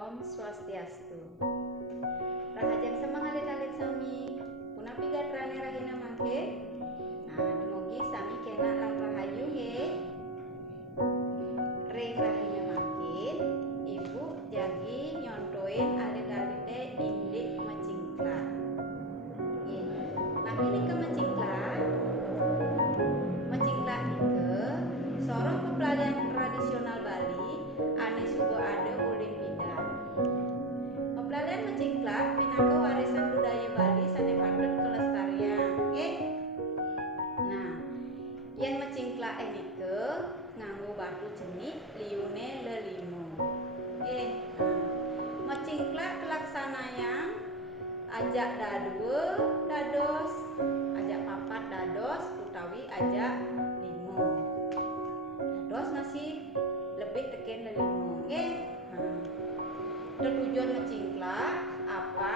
Om Swastiastu. Rahajang semangalit-alit sami punah pigat rane rahina mangke. Nah, demogi sami kena lan rahayu nggih. Ring rahina makin ibu jagi nyontoin alit-alite indik macingklat. Nggih. Nah, ini ke macingklat. Macingklat nike sorong pepelalian tradisional Bali ane sugo ade ulin bidan. Pepelalian macingklat pinangka warisan budaya Bali sane patut kelestarian. Nggih. Nah, yen macingklat nike nganggo batu jenik liune lelimo. Nggih. Macingklat kelaksanayang ajak dadue dados, ajak papat dados utawi ajak limo. Dados masih lebih teken lelimo. Nggih. Tujuan macingklat apa?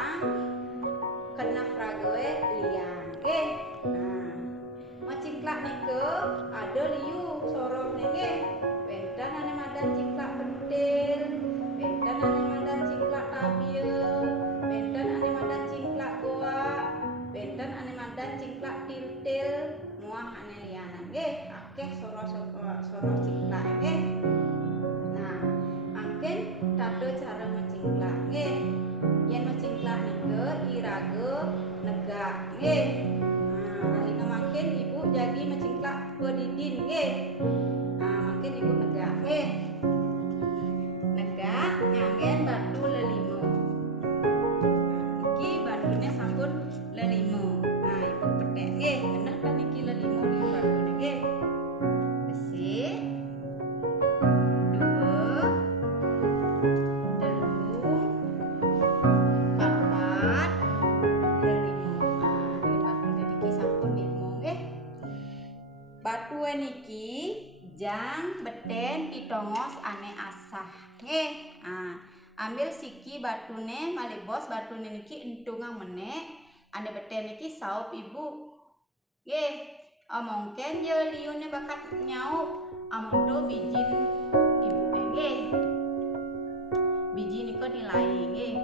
Kena ragawe liang. Nggih. Macingklat nike ada liu sorong nggih. Wenten ane madan cingklat pentil, wenten ane madan cingklat tabil, wenten ane madan cingklat goa, wenten ane madan cingklat tiltil, muah ane liana nggih. Akeh sorong cingklat nggih. Nah, mungkin tato cara macingklat nggih. Yen macingklat nike irage negak nggih. Rahina makin ibu jadi macingklat pedidin nggih. Makin ibu negak nggih. Negak nganggen batu lelimo. Niki batune sampun lelimo. Ibu petek nggih, bener kan niki lelimo di batune nggih. Besi 2 telu 4 lelimo. Di batune niki sampun limo nggih. Batu niki jang beten ditongos ane asah nggih. Ambil siki batune malibos batune niki entungang menek ane beten niki saup ibu nggih. Mungkin je liune bakat nyaup amondo bijin ibu nggih. Biji niko dilai nggih.